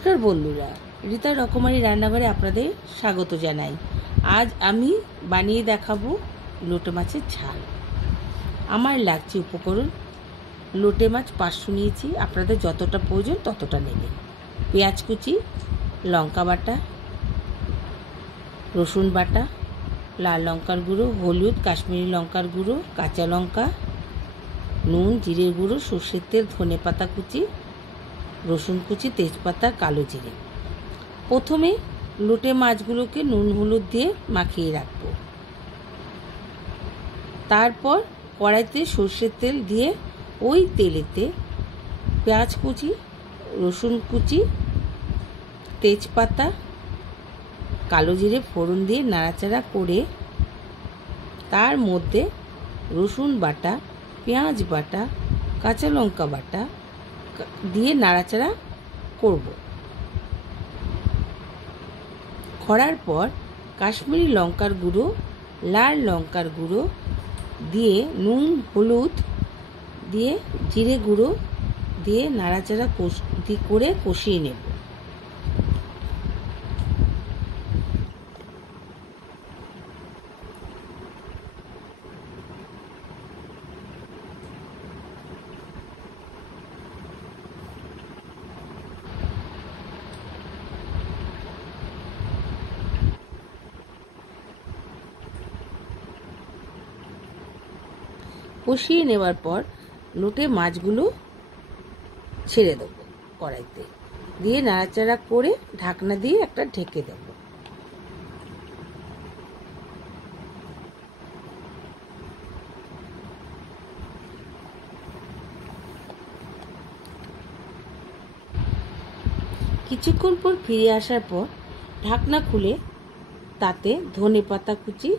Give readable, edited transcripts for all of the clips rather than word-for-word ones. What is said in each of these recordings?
নমস্কার বন্ধুরা, রিতা রকমারি রান্নাঘরে আপনাদের স্বাগত জানাই। আজ আমি বানিয়ে দেখাবো লোটে মাছের ঝাল। আমার লাগছে উপকরণ: লোটে মাছ 500 নিয়েছি, আপনাদের যতটা প্রয়োজন ততটা নেবেন। পেঁয়াজ কুচি, লঙ্কা বাটা, রসুন বাটা, লাল লঙ্কার গুঁড়ো, হলুদ, কাশ্মীরি লঙ্কার গুঁড়ো, কাঁচা লঙ্কা, নুন, জিরের গুঁড়ো, সর্ষের তেল, ধনে পাতা কুচি, রসুন কুচি, তেজপাতা, কালো জিরে। প্রথমে লোটে মাছগুলোকে নুন হলুদ দিয়ে মাখিয়ে রাখবো। তারপর কড়াইতে সর্ষের তেল দিয়ে ওই তেলেতে পেঁয়াজ কুচি, রসুন কুচি, তেজপাতা, কালো জিরে ফোড়ন দিয়ে নাড়াচাড়া করে তার মধ্যে রসুন বাটা, পেঁয়াজ বাটা, কাঁচা লঙ্কা বাটা দিয়ে নাড়াচাড়া করব। করার পর কাশ্মীরি লঙ্কার গুঁড়ো, লাল লঙ্কার গুঁড়ো দিয়ে নুন হলুদ দিয়ে জিরে গুঁড়ো দিয়ে নাড়াচাড়া করে কষিয়ে নেব। কষিয়ে নেওয়ার পর লোটে মাছগুলো ছেড়ে দেব কড়াইতে, দিয়ে নাড়াচাড়া করে ঢাকনা দিয়ে একটা ঢেকে দেব। কিছুক্ষণ পর ফিরে আসার পর ঢাকনা খুলে তাতে ধনে পাতা কুচি,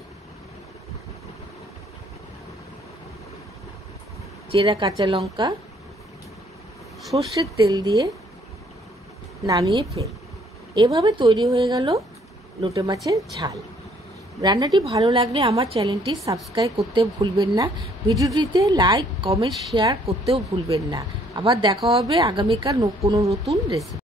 চেরা কাঁচা লঙ্কা, সর্ষের তেল দিয়ে নামিয়ে ফেল। এভাবে তৈরি হয়ে গেল লোটে মাছের ঝাল। রান্নাটি ভালো লাগলে আমার চ্যানেলটি সাবস্ক্রাইব করতে ভুলবেন না। ভিডিওটিতে লাইক, কমেন্ট, শেয়ার করতেও ভুলবেন না। আবার দেখা হবে আগামীকাল কোনো নতুন রেসিপি।